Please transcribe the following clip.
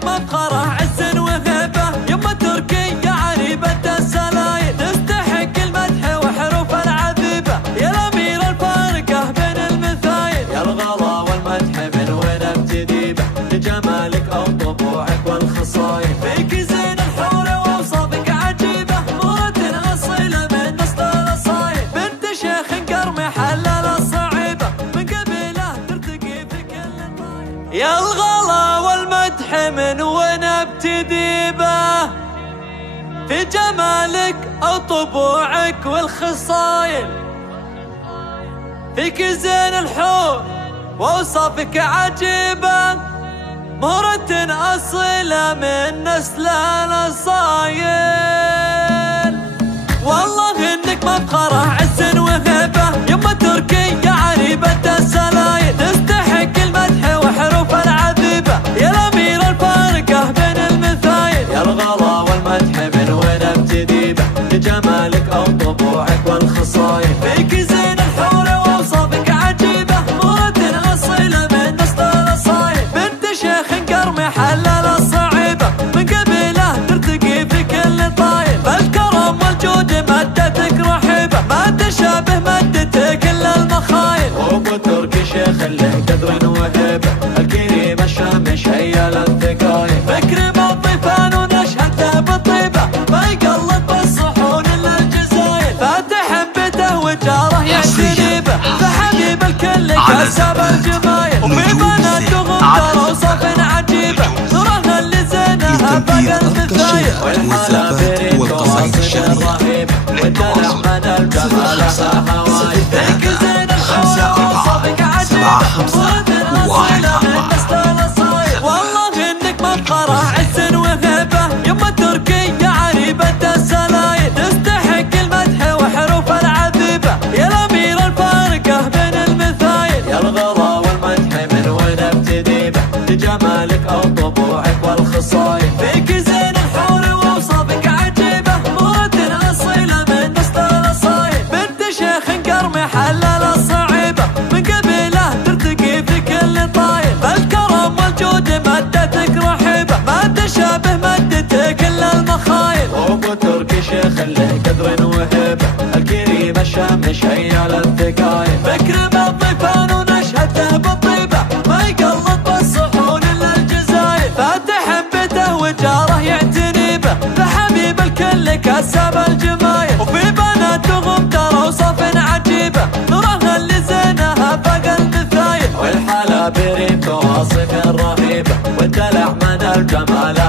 انك مفخره عز وهبه، يما تركيا عريبه السلايل، تستحق المدح وحروف العذيبه، يا الاميره الفارقه بين المثايل، يا الغلا والمدح من وين ابتدي به، لجمالك او طبوعك والخصايل، فيك زين الحور واوصافك عجيبه، مرة اصيله من نسل الاصايل، بنت شيخ قرمي حلل الصعيبه، من قبيله ترتقي في كل طايل، يا الغلا والمدح من وين ابتدي به، في جمالك او طبوعك والخصايل، فيك زين الحور واوصافك عجيبه، مهرة اصيله من نسل الاصايل، والله انك مفخره عز وهبه، يما تركيا عريبه السلايل، تستحق المدح وحروف العذيبه، يا الاميره الفارقه بين المثايل، يا الغلا والمدح من وين ابتدي به، لجمالك او طبوعك والخصايل، فيك زين الحور واوصافك عجيبه، مرة اصيله من نسل الاصايل، بنت شيخ قرمي حلل الصعيبه، من قبيله ترتقي في كل طايل، فالكرم والجود مدتك رحيبه، ما تشابه مدتك الا المخايل، وابو تركي شيخ له قدر وهيبه، الكريم الشام شيال الثقايل، فكري بالضيفان ونشهد له بالطيبه، ما يقلد بالصحون الا الجزايل، فاتح بيته وجاره يعتني به، فحبيب الكل كسب الجمايل، وفي بناتهم ترى وصف عجيبه، نورها اللي زينها بقى المثايل، والحاله بريد وصف رهيب، والدلع من الجمال فهوايل، فيك زين الحور وصفك عجيبه، مرة اصيله من نسل الاصايل، والله انك مفخره عز وهبه، يما تركيا عريبه السلايل، تستحق المدح وحروف العذيبه، يا الاميره الفارقه بين المثايل، يا الغلا والمدح من وين ابتدي به، لجمالك او طبوعك والخصايل، فيك زين الحور واوصافك عجيبه، مرة اصيله من نسل الاصايل، بنت شيخ قرمي حلل الصعيبه، من قبيله ترتقي في كل طايل، فالكرم والجود مدتك رحيبه، ما تشابه مدتك الا المخايل، وابو تركي شيخ له قدر وهيبه، الكريم الشام شيال الثقايل، فكر بالضيفان ونشهد له بالطيبه، ما يقلد بالصحون الا الجزايل، فاتح بيته وجاره يعتني به، فحبيب الكل كسب الجمايل، وفي بناتهم ترى وصف عجيبه، نورها اللي زينها فوق المثايل، والحاله بريد وصف رهيبه، والدلع من الجمال